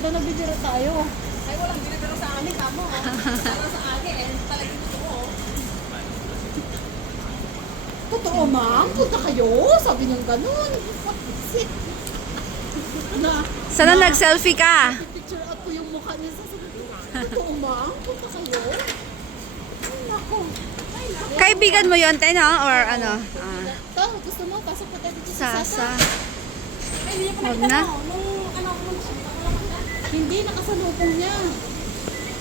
daw nabibiro tayo. Ay, walang binibiro sa amin, tamo. Para sa akin, eh, talagang totoo. Totoo, ma'am? Punta kayo? Sabi niyang ganun. Na, Sana nag-selfie ka? picture up ko yung mukha niya sa totoo, ma'am? Punta kayo? Ay, nako. Kaibigan mo yun, Teno? Or ano? Ito, gusto mo? Pasok pa tayo dito sa Sasa. Ay, hindi ko Wag nakita na. mo. Nung, ano, Hindi, nakasalubong niya.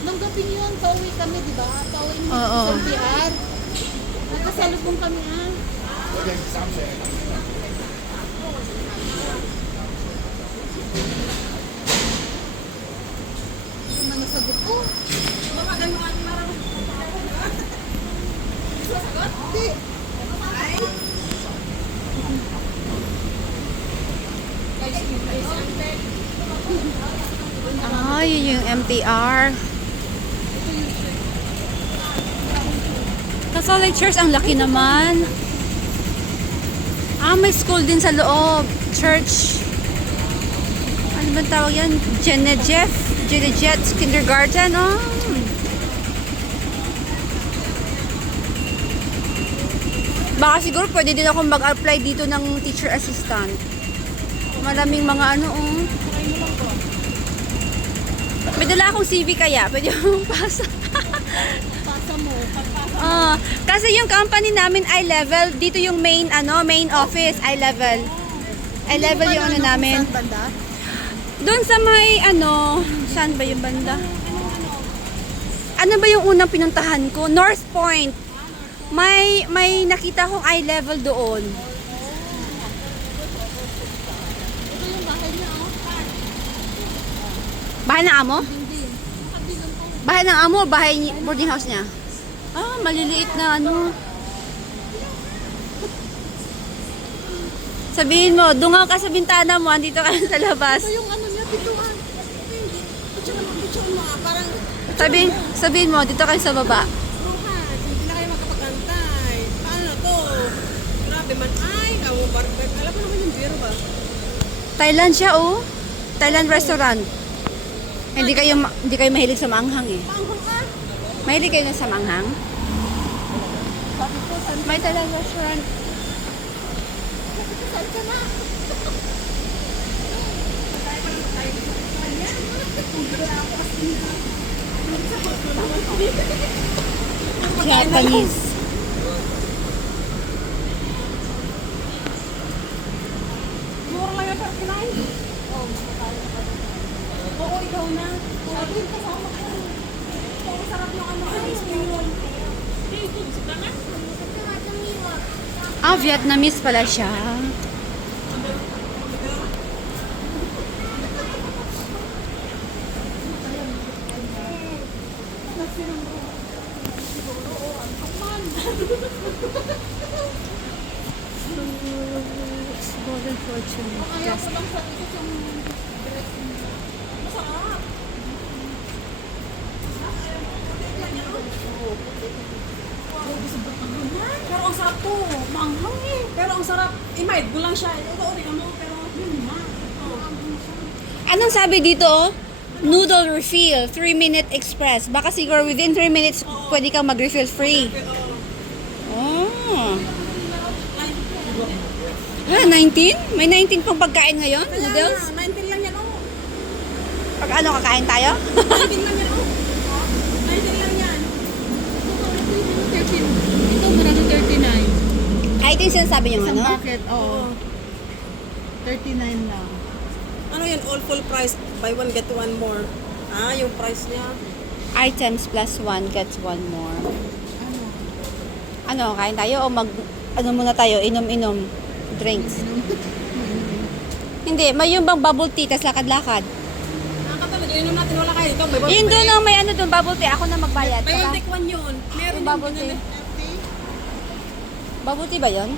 Nung gabi yun, pauwi kami, di ba? Pauwi mo Oo. sa LDR. Nakasalubong kami, ah. Hindi man nasagot ko. baka ganun ang marunong. Sasagot? Hindi. Ay. Kaya English ang peg. Ah, yun yung MTR. Catholic Church, ang laki naman. Ah, may school din sa loob. Church. Ano ba tawag yan? Genejet Kindergarten, oh. Baka siguro pwede din ako mag-apply dito ng teacher assistant. Maraming mga ano, oh. May dala akong CV kaya. Pwede akong pasa. Pasa mo. Kasi yung company namin I-level, dito yung main office I-level. I-level yung ano namin. Saan banda? Doon sa may saan ba yung banda? Ano ba yung unang pinuntahan ko? North Point. May nakita akong I-level doon. Ito yung bahay niya, oh. Bahay ng amo? Hindi. Nakabilang ko. Bahay ng amo, boarding house niya. Ah, maliliit na ano. Sabihin mo, dungaw ka sa bintana mo, andito ka sa labas. Ito yung ano niya, pituan. Picture mo, parang, Sabihin mo, dito kayo sa baba. hindi na kayo makapagantay. Paano to? Grabe man. Ay, kamu barbecue. Alam mo naman yung biro ba? Thailand siya, oh. Thailand restaurant. Hindi kayo mahilig sa maanghang eh. Panghang ka. Mahilig kayo sa maanghang? May Thailand restaurant. Saan ka na? Japanese. Mura lang yung kinain. Oo, ikaw na. Sabi yung kasama ko. Oo, sarap yung ano. Ay, spring roll. Ah, Vietnamese pala siya. Golden Fortune. Ayaw ko lang sa ito yung dress niya. Masarap. Pero ang sarap to. Maanghang eh. Pero ang sarap. I-mild mo lang siya. Ito, tingnan mo. Pero yun ma. Anong sabi dito? Noodle refill, 3-minute express. Baka siguro within 3 minutes pwede kang mag-refill free. Oh. Ah, 19? May 19 pang pagkain ngayon? Noodles? 19 lang yan oh. Pag ano, kakain tayo? 19 lang yan oh. 19 lang yan. Ito, maraming 39. I think sinasabi yung Isang ano? packet, oo. 39 lang. Ano yan? All full price. Buy one, get one more. Ah, yung price niya. Items plus 1 gets 1 more. Ano, kain tayo o ano muna tayo, inom-inom, drinks? Hindi, may yung bang bubble tea, tas lakad-lakad. Nakakatulad. Inom natin wala kayo. Ikaw, may Yun doon ang may ano doon, bubble tea, ako na magbayad. May Saka, take one yun. Meron yung bubble tea. Bubble tea ba yun?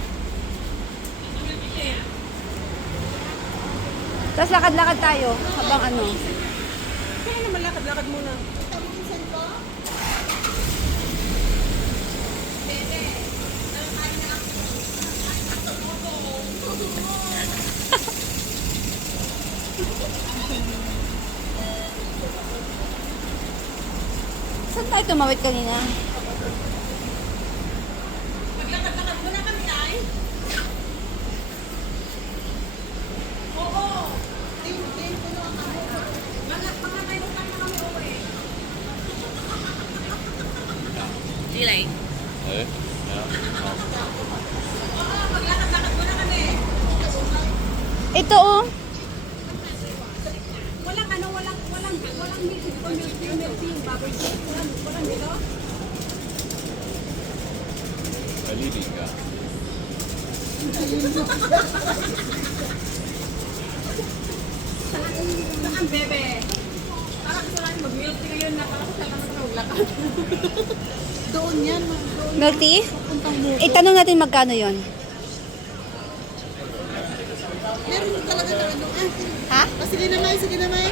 Tas lakad-lakad tayo, habang ano. Kaya naman lakad-lakad muna. tayo tumawid kanina? Maglakad-lakad muna kami ay. Oo. Mga tayo na kami uwi. Dilay. 네. Oo, maglakad-lakad muna kami. Ito oh. Walang meeting. Baboy. Walang dito. Erledigen. Saan, bebe? Parang gusto namin mag-milk tea ngayon na parang sa naman sa maglakad. Doon yan, doon. Milk tea? Puntang mo. Itanong natin magkano yon. Meron talaga na ano. Ha? Sige na, May. Sige na, May.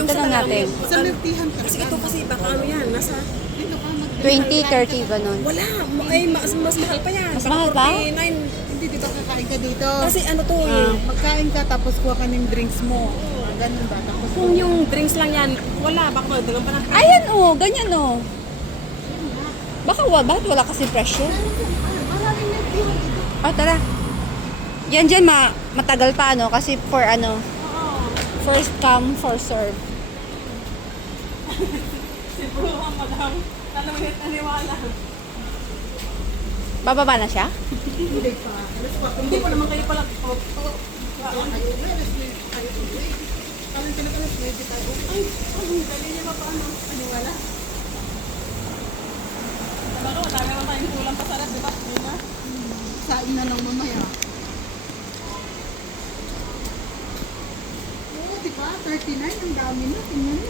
Tanong natin. Sa miltihan ka. Kasi ito kasi baka ano yan, nasa... Dito ka mag... 20, 30 ganun. Wala, ay mas mahal pa yan. Mas Baka mahal pa? 49. Hindi, dito kakain ka dito. Kasi ano to Magkain ka, tapos kuha ka ng drinks mo. Ganun ba? Tapos kung yung drinks lang yan, wala, baka dagang pa ng Ayan oh, ganyan oh. Bakit wala kasi presyo? maraming miltihan dito. Oh, tara. Yan dyan matagal pa ano kasi for ano, first come, first serve. Siguro ang madam, alam mo naniwala. Bababa na siya? Hindi pa. Hindi pa naman kayo pala. Parang pinakalas, medyo tayo. Ay, ang galing niya pa paano? Ano wala? Baka wala naman tayong kulang pa sa ras, di ba? Diba? Sain na lang mamaya. Oo, di ba? 39, ang dami na. Tingnan mo.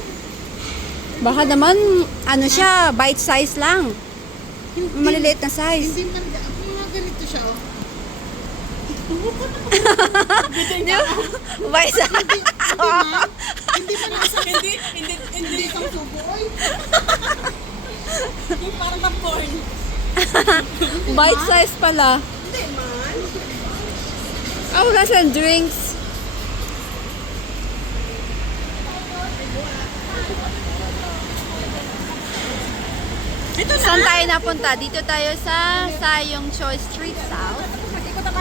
Baka naman ano siya, bite size lang. Hindi- Maliliit na size. Hindi man, mga ganito siya, oh. Bite size. Hindi man lang sa Hindi hindi kang subo, oy. yung parang popcorn. Bite size pala. Hindi man. Ah, wala silang drinks. Saan tayo napunta? Dito tayo sa Sayong Choice Street South.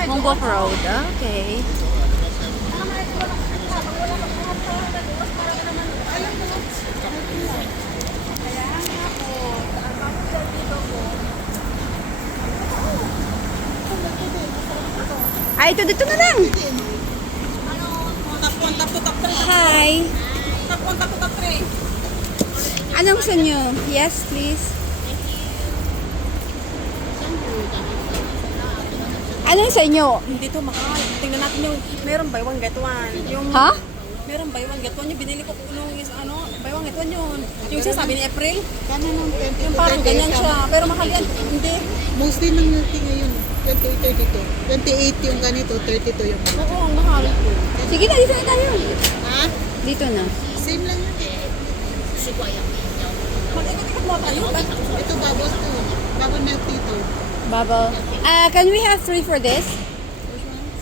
Monggok Road. Okay. Ay, ito dito na lang. Top 1, top 2, top 3. Hi. Top 1, top 2, top 3. Anong gusto nyo? Yes, please. Anong sa inyo? Dito mahal. Tingnan natin yung meron buy one get one. Yung Ha? meron buy one get one yung binili ko nung is ano, buy one get one yun. Yung sinasabi ni April, Kano ng 20 yung parang ganyan siya. Pero mahal yan. Hindi. Mostly ng milky ngayon, 28, 32. 28 yung ganito, 32 yung ganito. Oo, ang mahal. Sige na, dito na tayo. Ha? Dito na. Same lang yun eh. Mag-ikot-ikot mo tayo. Ito bubble to. Bubble milk tea to. Bubble. Can we have 3 for this?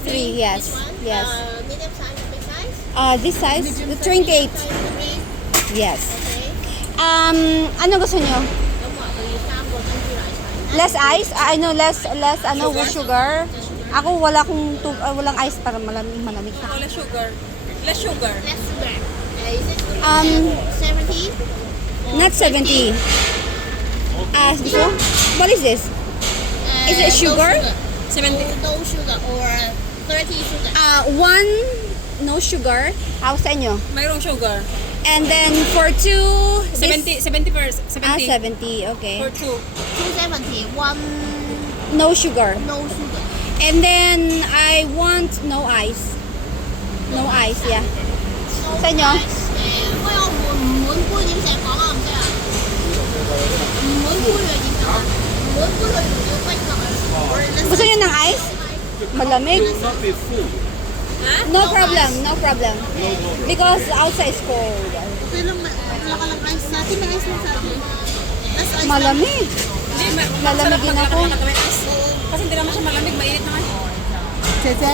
3, yes. Yes. Medium size, big size? This size? 28. Yes. Ano gusto nyo? Less ice? I know less ano with sugar. Ako walang ice para malamig Oh, pa. less sugar. Less sugar. Less sugar. Is it 70? Not 70. Gusto? What is this? Is it sugar? 70. No sugar or 30 sugar. 1 no sugar. How sa inyo? Mayroong sugar. And then for 2 70 first. 70. 70. Okay. For 2. 270. One No sugar. no sugar. And then I want no ice. No ice, yeah. Sa inyo? Có không? Muốn cuối điểm sẽ có không? Thế à? Muốn cuối là điểm sẽ có. Muốn cuối là điểm quanh hoặc là Gusto niyo ng ice? Malamig? Not be full. No problem, no problem. Because outside is cold. Okay lang, wala ka lang ice sa atin. May ice lang sa atin. Less ice lang. Malamig. Hindi, Lalamigin ako. Kasi hindi naman siya malamig, mainit naman. Cheche.